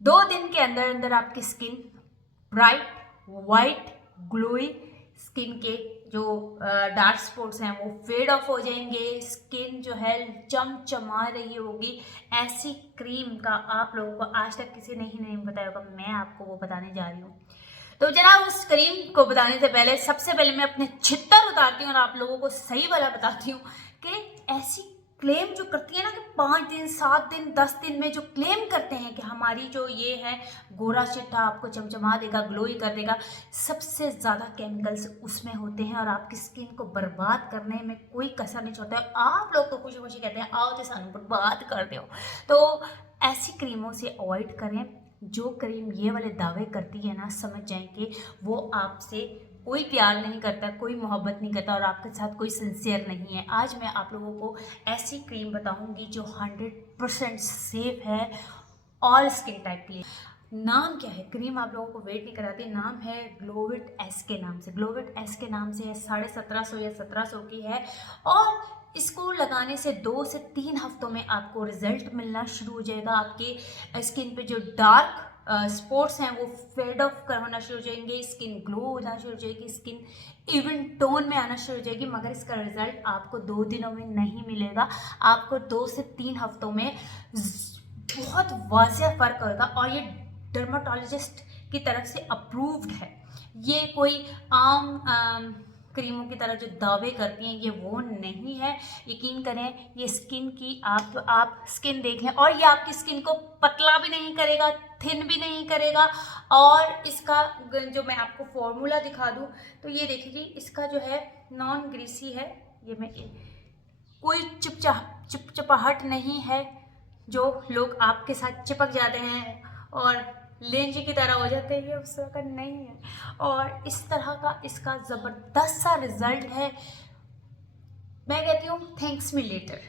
2 दिन के अंदर अंदर आपकी skin bright, white, glowy, skin के जो डार्क स्पॉट्स हैं वो फेड ऑफ हो जाएंगे, स्किन जो है चमचमा रही होगी। ऐसी क्रीम का आप लोगों को आज तक किसी ने ही नहीं बताया होगा, मैं आपको वो बताने जा रही हूँ। तो जनाब, उस क्रीम को बताने से पहले सबसे पहले मैं अपने छितर उतारती हूँ और आप लोगों को सही वाला बताती हूँ कि ऐसी क्लेम जो करती है ना कि 5 दिन, 7 दिन, 10 दिन में जो क्लेम करते हैं कि हमारी जो ये है गोरा चिट्टा आपको चमचमा देगा, ग्लोई कर देगा, सबसे ज़्यादा केमिकल्स उसमें होते हैं और आपकी स्किन को बर्बाद करने में कोई कसर नहीं छोड़ता है। आप लोग तो खुशी खुशी कहते हैं आओ तो सानू बर्बाद कर दो। तो ऐसी क्रीमों से अवॉइड करें। जो क्रीम ये वाले दावे करती है ना, समझ जाएं कि वो आपसे कोई प्यार नहीं करता, कोई मोहब्बत नहीं करता और आपके साथ कोई सिंसियर नहीं है। आज मैं आप लोगों को ऐसी क्रीम बताऊंगी जो 100% सेफ है ऑल स्किन टाइप के लिए। नाम क्या है, क्रीम आप लोगों को वेट नहीं कराती, नाम है ग्लोविट एस के नाम से। ग्लोविट एस के नाम से है, 1750 या 1700 की है और इसको लगाने से 2 से 3 हफ्तों में आपको रिजल्ट मिलना शुरू हो जाएगा। आपके स्किन पे जो डार्क स्पॉट्स हैं वो फेड ऑफ होना शुरू हो जाएंगे, स्किन ग्लो होना शुरू हो जाएगी, स्किन इवन टोन में आना शुरू हो जाएगी। मगर इसका रिजल्ट आपको 2 दिनों में नहीं मिलेगा, आपको 2 से 3 हफ्तों में बहुत वाज़ेह फ़र्क होगा। और ये डर्माटोलॉजिस्ट की तरफ से अप्रूव्ड है। ये कोई आम क्रीमों की तरह जो दावे करती हैं ये वो नहीं है। यकीन करें, ये स्किन की आप स्किन देख लें और ये आपकी स्किन को पतला भी नहीं करेगा, थिन भी नहीं करेगा। और इसका जो मैं आपको फॉर्मूला दिखा दूं तो ये देखिए जी, इसका जो है नॉन ग्रीसी है। ये मैं कोई चिपचिपाहट नहीं है जो लोग आपके साथ चिपक जाते हैं और लेंजी की तरह हो जाते हैं, ये उस तरह का नहीं है। और इस तरह का इसका ज़बरदस्त सा रिजल्ट है। मैं कहती हूँ थैंक्स मी लेटर।